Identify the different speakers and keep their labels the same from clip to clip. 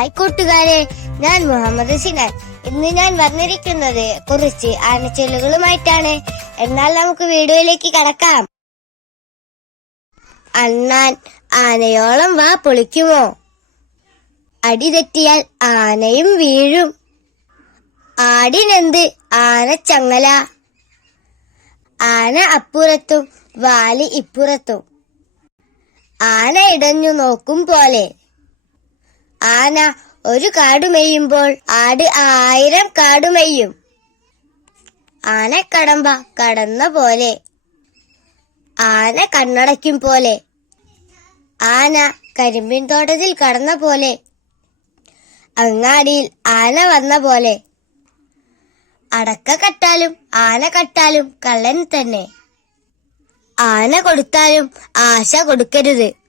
Speaker 1: Hi കൂട്ടുകാരെ ഞാൻ മുഹമ്മദ് സിനാൻ ഇന്ന് ഞാൻ വന്നിരിക്കുന്നത് കുറച്ച് ആനച്ചൊല്ലുകളുമായിട്ടാണ്. എന്നാൽ നമുക്ക് വീഡിയോയിലേക്ക് കടക്കാം. അണ്ണാൻ ആനയോളം വാ പൊളിക്കുമോ? അടി തെറ്റിയാൽ ആനയും വീഴും. ആടിനെന്ത് ആനച്ചങ്ങല? ആന അപ്പുറത്തും വാലി ഇപ്പുറത്തും. ആന ഇടഞ്ഞു നോക്കും പോലെ. ആന ഒരു കാടുമെയ്യുമ്പോൾ ആട് ആയിരം കാടുമെയ്യും. ആനക്കടമ്പ കടന്ന പോലെ ആന കണ്ണടയ്ക്കും പോലെ. ആന കരിമ്പിൻ തോട്ടത്തിൽ കടന്ന പോലെ അങ്ങാടിയിൽ ആന വന്ന പോലെ അടക്ക കട്ടാലും ആന കട്ടാലും കള്ളൻ തന്നെ. ആന കൊടുത്താലും ആശ കൊടുക്കരുത്.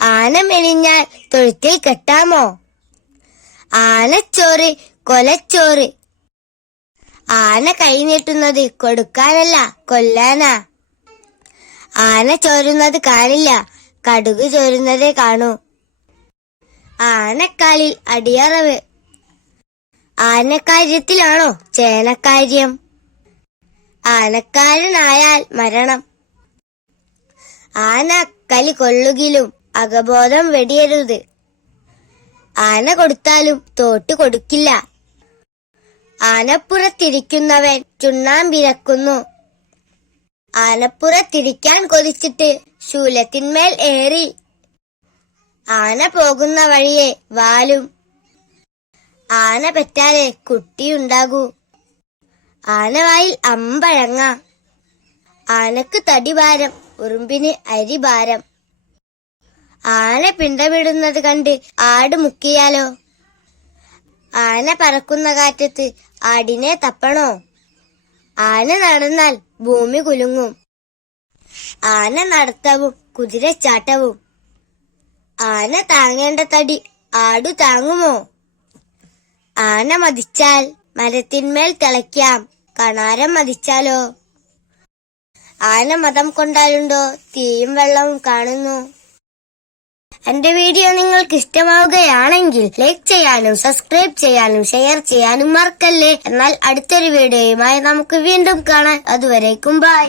Speaker 1: ആന മെലിഞ്ഞാൽ തൊഴുത്തിൽ കെട്ടാമോ? ആനച്ചോറ് കൊലച്ചോറ്. ആന കൈ നീട്ടുന്നത് കൊടുക്കാനല്ല കൊല്ലാനാ. ആന ചോരുന്നത് കാണില്ല കടുക് ചോരുന്നതേ കാണൂ. ആനക്കാലിൽ അടിയറവ്. ആനക്കാര്യത്തിലാണോ ചേനക്കാര്യം? ആനക്കാരനായാൽ മരണം. ആന കലി കൊള്ളുകിലും അകബോധം വെടിയരുത്. ആന കൊടുത്താലും തോട്ട് കൊടുക്കില്ല. ആനപ്പുറത്തിരിക്കുന്നവൻ ചുണ്ണാമ്പിരക്കുന്നു ആനപ്പുറത്തിരിക്കാൻ കൊതിച്ചിട്ട് ശൂലത്തിന്മേൽ ഏറി. ആന പോകുന്ന വഴിയെ വാലും. ആന പെറ്റാലേ കുട്ടിയുണ്ടാകൂ. ആനവായിൽ അമ്പഴങ്ങ. ആനക്ക് തടിഭാരം ഉറുമ്പിന് അരിഭാരം ആന പിണ്ടമിടുന്നത് കണ്ട് ആട് മുക്കിയാലോ? ആന പറക്കുന്ന കാറ്റത്ത് ആടിനെ തപ്പണോ? ആന നടന്നാൽ ഭൂമി കുലുങ്ങും. ആന നടത്തവും കുതിരച്ചാട്ടവും. ആന താങ്ങേണ്ട തടി ആടു താങ്ങുമോ? ആന മതിച്ചാൽ മരത്തിന്മേൽ തിളയ്ക്കാം. കണാരം മതിച്ചാലോ? ആന മതം കൊണ്ടാലുണ്ടോ? തീയും വെള്ളവും കാണുന്നു. എന്റെ വീഡിയോ നിങ്ങൾക്ക് ഇഷ്ടമാവുകയാണെങ്കിൽ ലൈക്ക് ചെയ്യാനും സബ്സ്ക്രൈബ് ചെയ്യാനും ഷെയർ ചെയ്യാനും മറക്കല്ലേ? എന്നാൽ അടുത്തൊരു വീഡിയോയുമായി നമുക്ക് വീണ്ടും കാണാം. അതുവരേക്കും ബൈ